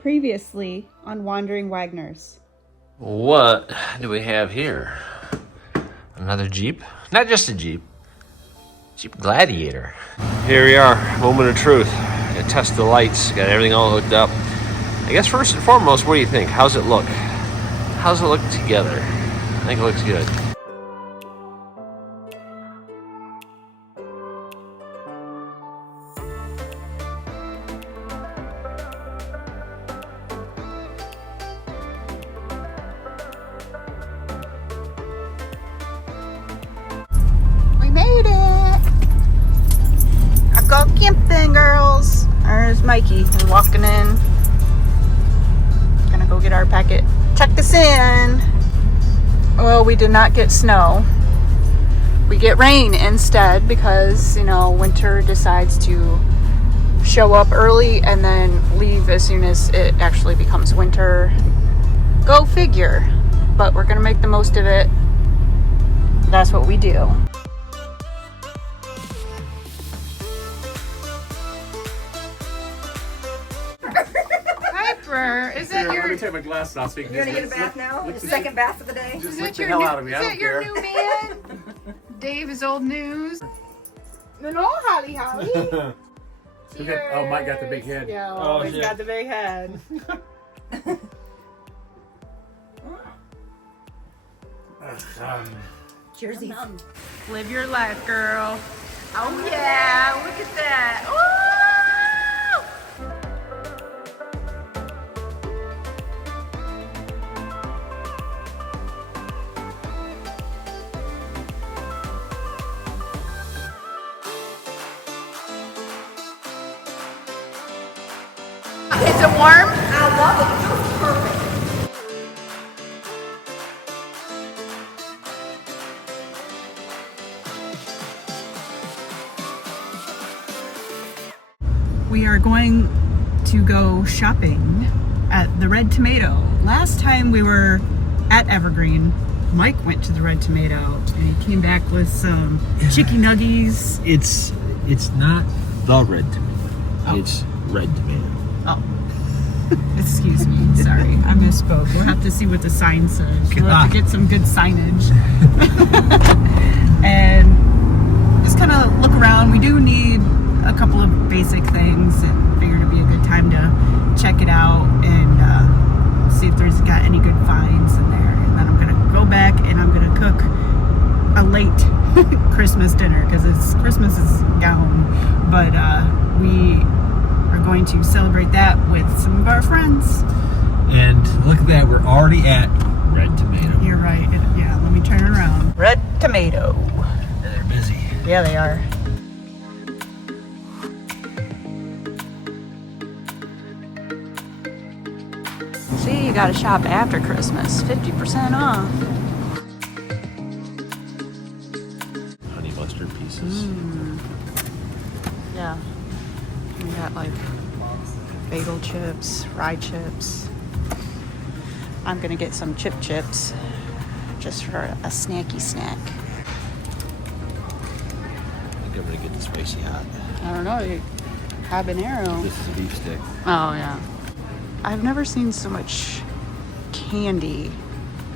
Previously on Wandering Wagners. What do we have here? Another Jeep? Not just a Jeep. Jeep Gladiator. Here we are, moment of truth. Gotta test the lights, got everything all hooked up. I guess first and foremost, what do you think? How's it look? How's it look together? I think it looks good. We made it! I go camping, girls! There's Mikey. We're walking in. Gonna go get our packet. Check this in! Well, we did not get snow. We get rain instead because, you know, winter decides to show up early and then leave as soon as it actually becomes winter. Go figure. But we're gonna make the most of it. That's what we do. Is that your? Let me take my glasses off. So you You're gonna get a bath now? Your second bath of the day? Just lick the hell out of me. Is that your new man? Dave is old news. No, Holly. Oh, Mike got the big head. Yeah, always got the big head. Cheers. Live your life, girl. Oh yeah, look at that. Ooh! Is it warm? I love it. It feels perfect. We are going to go shopping at the Red Tomato. Last time we were at Evergreen, Mike went to the Red Tomato and he came back with some chicken nuggies. It's not the red tomato. It's red tomato. Oh, excuse me. Sorry, I misspoke. We'll have to see what the sign says. We'll have to get some good signage. And just kind of look around. We do need a couple of basic things and figured it'd be a good time to check it out and see if there's got any good finds in there. And then I'm going to go back and I'm going to cook a late Christmas dinner because Christmas is gone. But we are going to celebrate that with some of our friends. And look at that, we're already at Red Tomato. You're right. Yeah, let me turn around. Red Tomato. And they're busy. Yeah, they are. See, you gotta shop after Christmas. 50% off. Honey mustard pieces. Yeah. We got like bagel chips, rye chips. I'm gonna get some chips just for a snacky snack. I think I'm gonna get the spicy hot. I don't know, habanero. This is a beef stick. Oh yeah. I've never seen so much candy.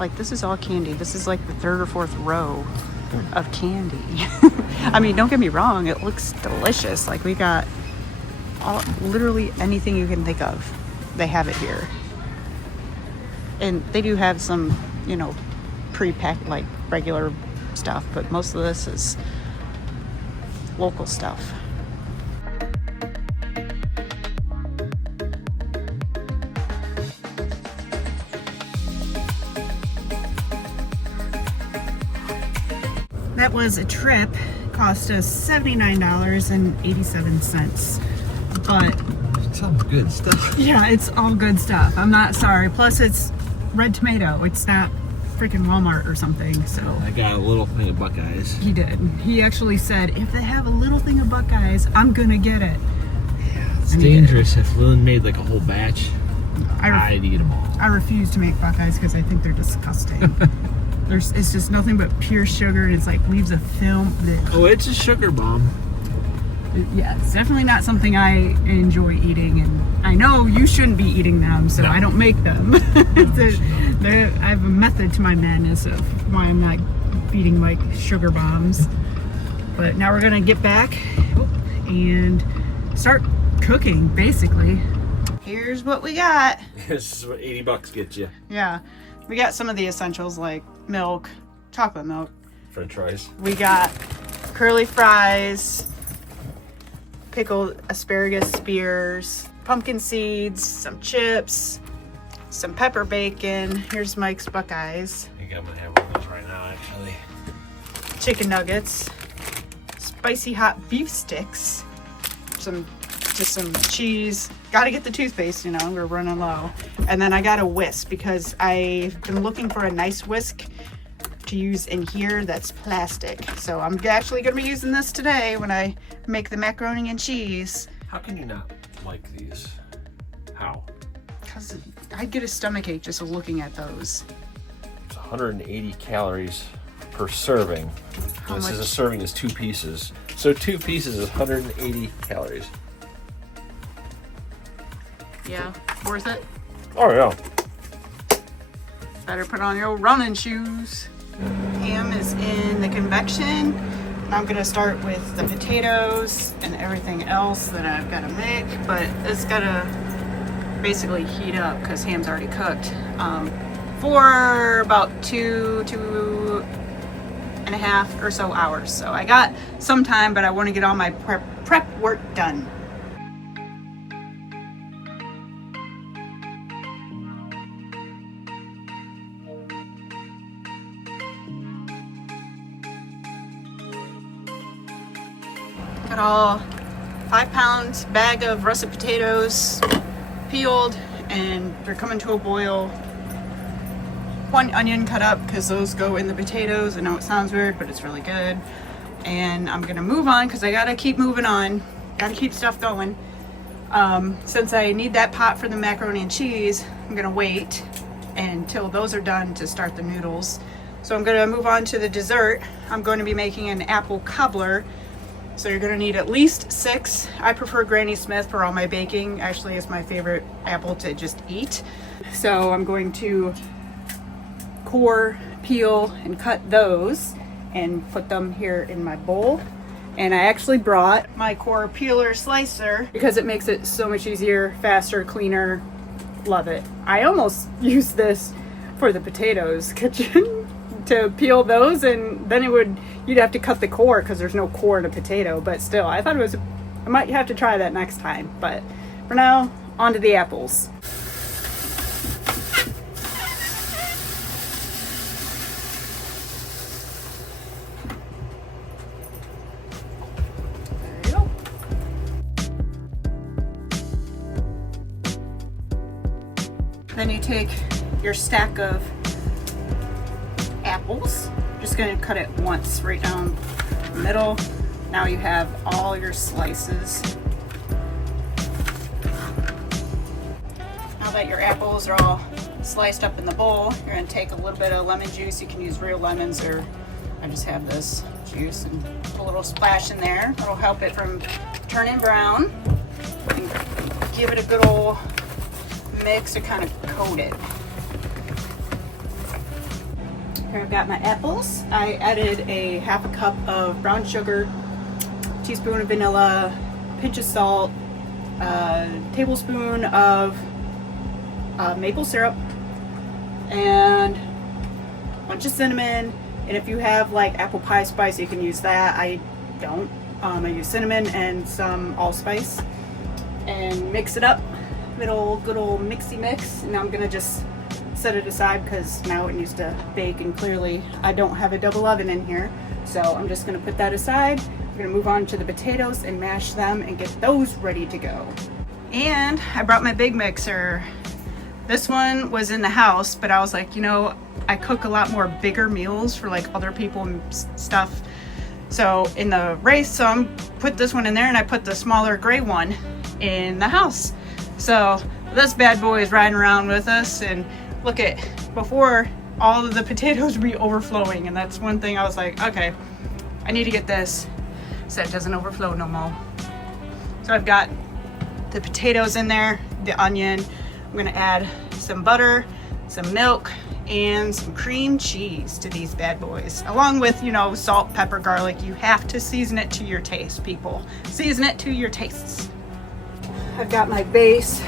Like this is all candy. This is like the third or fourth row of candy. I mean, don't get me wrong, it looks delicious. Like we got literally anything you can think of. They have it here. And they do have some, you know, pre-packed like regular stuff, but most of this is local stuff. That was a trip, cost us $79.87, but It's all good stuff. yeah, it's all good stuff. I'm not sorry. Plus it's Red Tomato. It's not freaking Walmart or something, so. I got a little thing of Buckeyes. He did. He actually said, if they have a little thing of Buckeyes, I'm gonna get it. Yeah, it's dangerous. If Lynn made like a whole batch, I'd eat them all. I refuse to make Buckeyes because I think they're disgusting. It's just nothing but pure sugar, and it's like leaves a film. Oh, it's a sugar bomb. Yeah, it's definitely not something I enjoy eating, and I know you shouldn't be eating them, so I don't make them. I have a method to my madness of why I'm not eating like sugar bombs. But now we're gonna get back and start cooking, basically. Here's what we got. This is what $80 gets you. Yeah, we got some of the essentials like milk, chocolate milk. French fries. We got curly fries, pickled asparagus spears, pumpkin seeds, some chips, some pepper bacon. Here's Mike's Buckeyes. I think I'm gonna have one of those right now, actually. Chicken nuggets, spicy hot beef sticks, just some cheese. Gotta get the toothpaste, you know, we're running low. And then I got a whisk because I've been looking for a nice whisk to use in here that's plastic. So I'm actually gonna be using this today when I make the macaroni and cheese. How can you not like these? How? Because I get a stomachache just looking at those. It's 180 calories per serving. How This much? is a serving is 2 pieces. So 2 pieces is 180 calories. Yeah, worth it? Oh yeah. Better put on your running shoes. Ham is in the convection. I'm gonna start with the potatoes and everything else that I've gotta make, but it's gotta basically heat up because ham's already cooked for about 2.5 or so hours. So I got some time, but I want to get all my prep work done. Got all 5-pound bag of russet potatoes peeled, and they're coming to a boil. 1 onion cut up because those go in the potatoes. I know it sounds weird, but it's really good. And I'm gonna move on because I gotta keep moving on. Gotta keep stuff going. Since I need that pot for the macaroni and cheese, I'm gonna wait until those are done to start the noodles. So I'm gonna move on to the dessert. I'm going to be making an apple cobbler. So you're gonna need at least 6. I prefer Granny Smith for all my baking. Actually, it's my favorite apple to just eat. So I'm going to core, peel, and cut those and put them here in my bowl. And I actually brought my core peeler slicer because it makes it so much easier, faster, cleaner. Love it. I almost use this for the potatoes kitchen to peel those, and then you'd have to cut the core because there's no core in a potato. But still, I thought I might have to try that next time. But for now, on to the apples. There you go. Then you take your stack of apples. Just gonna cut it once right down the middle. Now you have all your slices. Now that your apples are all sliced up in the bowl, you're gonna take a little bit of lemon juice. You can use real lemons, or I just have this juice, and put a little splash in there. That'll help it from turning brown. And give it a good old mix to kind of coat it. Here I've got my apples. I added a 1/2 cup of brown sugar, teaspoon of vanilla, pinch of salt, a tablespoon of maple syrup, and a bunch of cinnamon. And if you have like apple pie spice, you can use that. I don't. I use cinnamon and some allspice, and mix it up. Good old mixy mix. And now I'm gonna just set it aside because now it needs to bake, and clearly I don't have a double oven in here, so I'm just going to put that aside. We're going to move on to the potatoes and mash them and get those ready to go. And I brought my big mixer. This one was in the house, but I was like, you know, I cook a lot more bigger meals for like other people and stuff, so in the race, so I'm put this one in there, and I put the smaller gray one in the house. So this bad boy is riding around with us, and look at, before all of the potatoes would be overflowing, and that's one thing I was like, okay, I need to get this so it doesn't overflow no more. So I've got the potatoes in there, the onion. I'm gonna add some butter, some milk, and some cream cheese to these bad boys. Along with, you know, salt, pepper, garlic. You have to season it to your taste, people. Season it to your tastes. I've got my base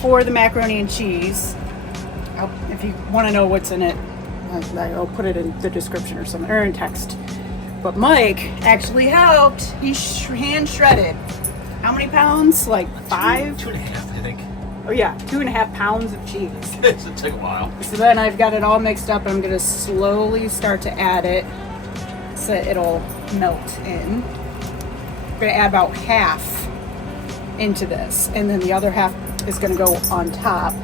for the macaroni and cheese. If you want to know what's in it, I'll put it in the description or something, or in text. But Mike actually helped. He hand shredded. How many pounds? Like 5? 2.5, I think. Oh yeah, 2.5 pounds of cheese. It took a while. So then I've got it all mixed up. I'm gonna slowly start to add it so it'll melt in. I'm gonna add about half into this, and then the other half is gonna go on top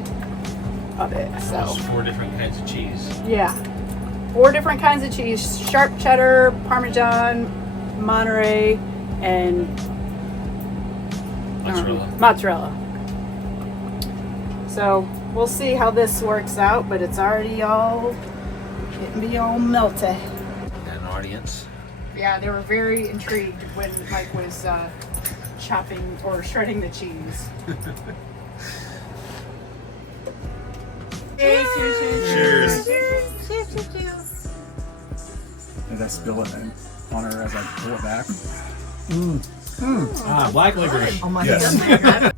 of it. So There's 4 different kinds of cheese. yeah, 4 different kinds of cheese: sharp cheddar, Parmesan, Monterey, and mozzarella. So we'll see how this works out, but it's already all getting me all melty. Got an audience. Yeah, they were very intrigued when Mike was chopping or shredding the cheese. Cheers. As I spill it on her as I pull it back. Ah, black licorice. Oh my Yes. goodness.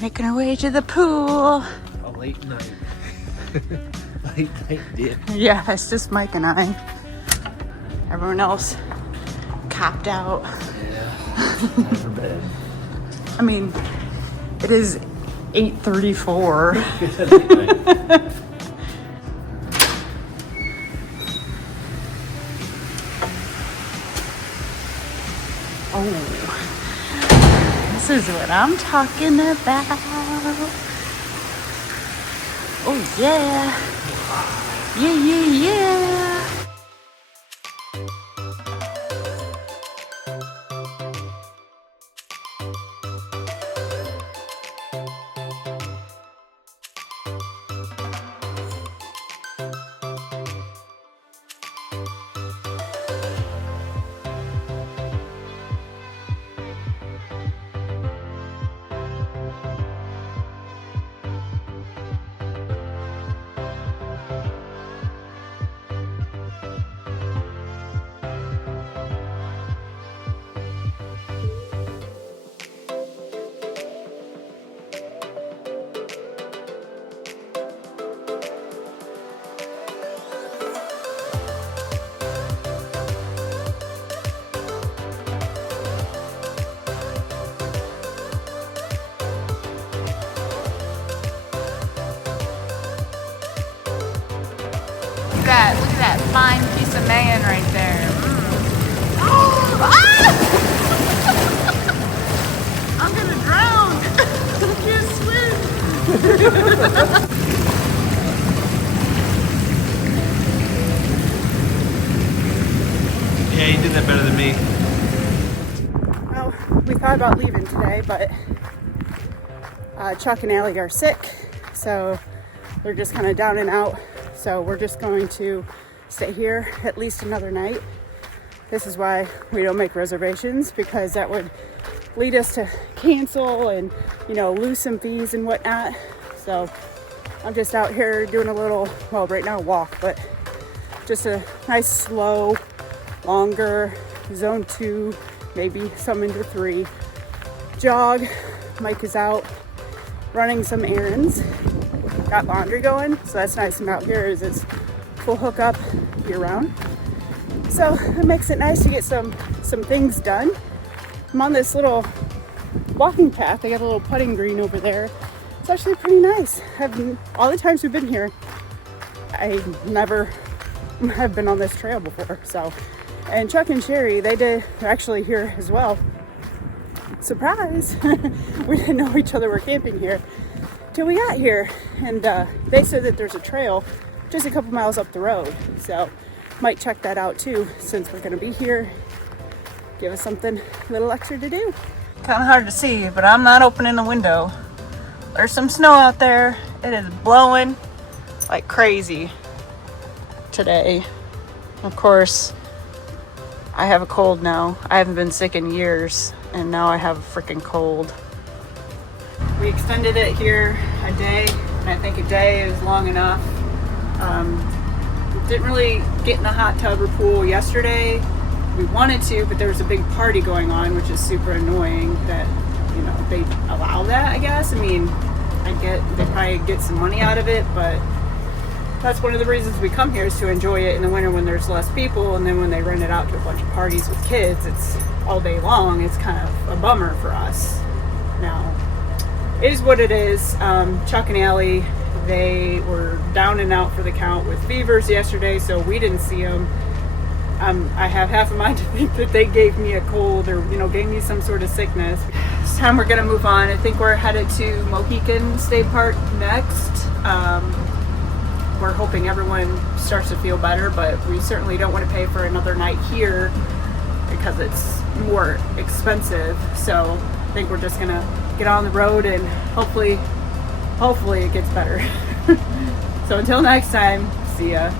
Making our way to the pool. A late night. Late night dip. Yeah, it's just Mike and I. Everyone else copped out. Yeah. Time for bed. I mean, it is 8:34. Oh, this is what I'm talking about. Oh yeah. Yeah. Look at that fine piece of man right there. Oh, ah! I'm gonna drown. I can't swim. Yeah, you did that better than me. Well, we thought about leaving today, but Chuck and Alli are sick, so they're just kind of down and out. So we're just going to stay here at least another night. This is why we don't make reservations, because that would lead us to cancel and, you know, lose some fees and whatnot. So I'm just out here doing a little, well, right now walk, but just a nice slow, longer zone 2, maybe some into 3 jog. Mike is out running some errands. Got laundry going, so that's nice about here is it's full hookup year round. So it makes it nice to get some things done. I'm on this little walking path. They got a little putting green over there. It's actually pretty nice. All the times we've been here, I never have been on this trail before. So, and Chuck and Cherie, they're actually here as well. Surprise! We didn't know each other were camping here. till we got here. And they said that there's a trail just a couple miles up the road. So might check that out too, since we're gonna be here. Give us something a little extra to do. Kind of hard to see, but I'm not opening the window. There's some snow out there. It is blowing like crazy today. Of course, I have a cold now. I haven't been sick in years, and now I have a freaking cold. We extended it here a day, and I think a day is long enough. Didn't really get in the hot tub or pool yesterday. We wanted to, but there was a big party going on, which is super annoying that, you know, they allow that, I guess. I mean, I get they probably get some money out of it, but that's one of the reasons we come here, is to enjoy it in the winter when there's less people, and then when they rent it out to a bunch of parties with kids, it's all day long. It's kind of a bummer for us. Now, it is what it is. Chuck and Alli, they were down and out for the count with fevers yesterday, so we didn't see them. I have half a mind to think that they gave me a cold, or, you know, gave me some sort of sickness. This time we're gonna move on. I think we're headed to Mohican State Park next. We're hoping everyone starts to feel better, but we certainly don't want to pay for another night here because it's more expensive. So I think we're just gonna get on the road and hopefully it gets better. So until next time, see ya.